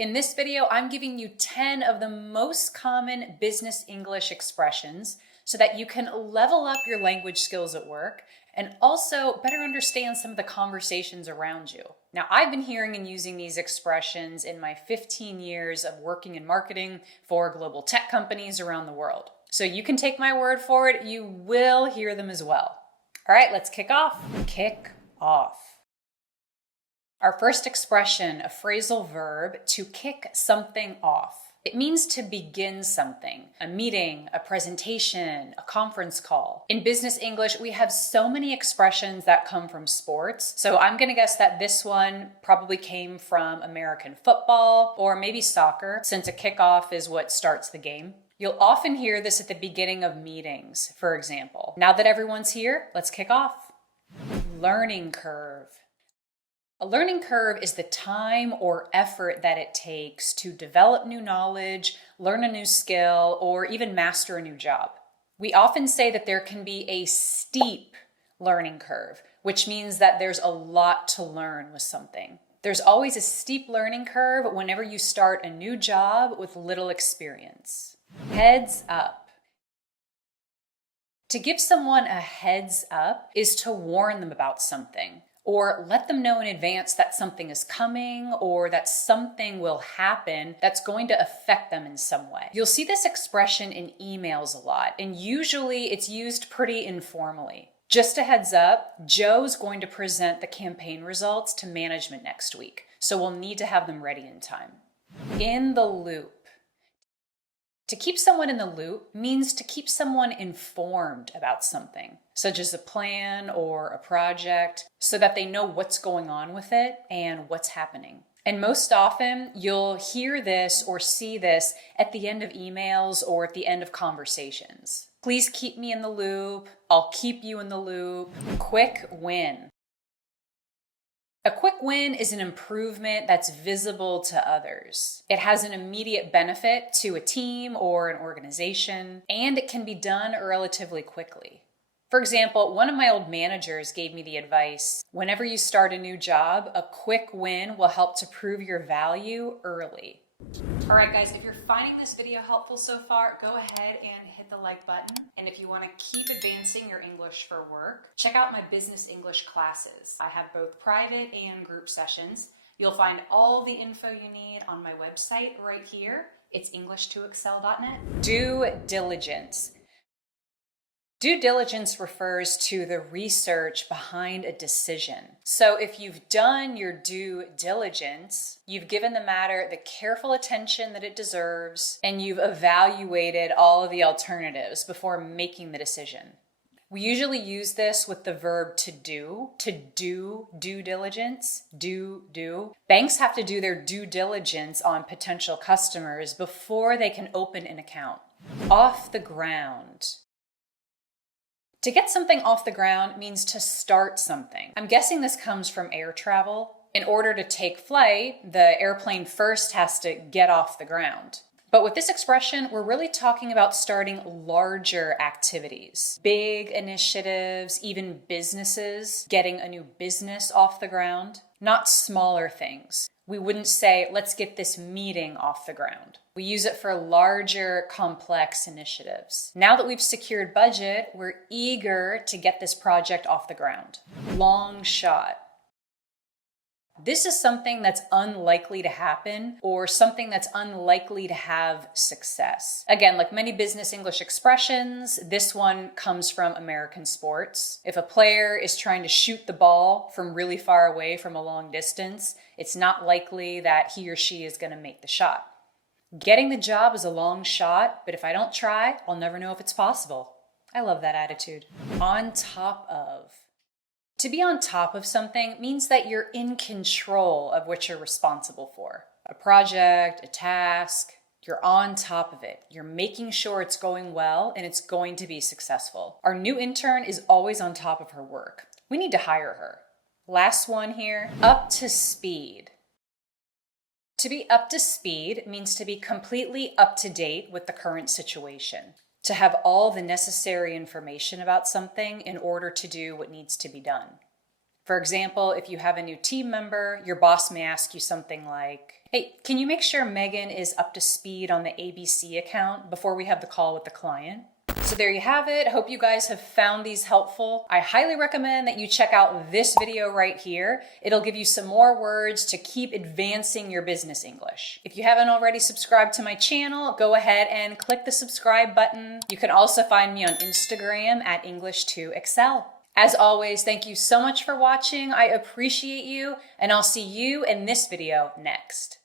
In this video, I'm giving you 10 of the most common business English expressions so that you can level up your language skills at work and also better understand some of the conversations around you. Now, I've been hearing and using these expressions in my 15 years of working in marketing for global tech companies around the world. So you can take my word for it, you will hear them as well. All right, let's kick off. Kick off. Our first expression, a phrasal verb, to kick something off. It means to begin something, a meeting, a presentation, a conference call. In business English, we have so many expressions that come from sports. So I'm going to guess that this one probably came from American football or maybe soccer, since a kickoff is what starts the game. You'll often hear this at the beginning of meetings, for example. Now that everyone's here, let's kick off. Learning curve. A learning curve is the time or effort that it takes to develop new knowledge, learn a new skill, or even master a new job. We often say that there can be a steep learning curve, which means that there's a lot to learn with something. There's always a steep learning curve whenever you start a new job with little experience. Heads up. To give someone a heads up is to warn them about something, or let them know in advance that something is coming or that something will happen that's going to affect them in some way. You'll see this expression in emails a lot, and usually it's used pretty informally. Just a heads up, Joe's going to present the campaign results to management next week, so we'll need to have them ready in time. In the loop. To keep someone in the loop means to keep someone informed about something, such as a plan or a project, so that they know what's going on with it and what's happening. And most often, you'll hear this or see this at the end of emails or at the end of conversations. Please keep me in the loop. I'll keep you in the loop. Quick win. A quick win is an improvement that's visible to others. It has an immediate benefit to a team or an organization, and it can be done relatively quickly. For example, one of my old managers gave me the advice, whenever you start a new job, a quick win will help to prove your value early. All right, guys, if you're finding this video helpful so far, go ahead and hit the like button. And if you want to keep advancing your English for work, check out my business English classes. I have both private and group sessions. You'll find all the info you need on my website right here. It's english2excel.net. Due diligence. Due diligence refers to the research behind a decision. So if you've done your due diligence, you've given the matter the careful attention that it deserves, and you've evaluated all of the alternatives before making the decision. We usually use this with the verb to do due diligence, do. Banks have to do their due diligence on potential customers before they can open an account. Off the ground. To get something off the ground means to start something. I'm guessing this comes from air travel. In order to take flight, the airplane first has to get off the ground. But with this expression, we're really talking about starting larger activities, big initiatives, even businesses, getting a new business off the ground, not smaller things. We wouldn't say, let's get this meeting off the ground. We use it for larger, complex initiatives. Now that we've secured budget, we're eager to get this project off the ground. Long shot. This is something that's unlikely to happen or something that's unlikely to have success. Again, like many business English expressions, this one comes from American sports. If a player is trying to shoot the ball from really far away from a long distance, it's not likely that he or she is going to make the shot. Getting the job is a long shot, but if I don't try, I'll never know if it's possible. I love that attitude. On top of. To be on top of something means that you're in control of what you're responsible for. A project, a task, you're on top of it. You're making sure it's going well and it's going to be successful. Our new intern is always on top of her work. We need to hire her. Last one here, up to speed. To be up to speed means to be completely up to date with the current situation. To have all the necessary information about something in order to do what needs to be done. For example, if you have a new team member, your boss may ask you something like, Hey, can you make sure Megan is up to speed on the ABC account before we have the call with the client? So there you have it. Hope you guys have found these helpful. I highly recommend that you check out this video right here. It'll give you some more words to keep advancing your business English. If you haven't already subscribed to my channel, go ahead and click the subscribe button. You can also find me on Instagram at English2Excel. As always, thank you so much for watching. I appreciate you, and I'll see you in this video next.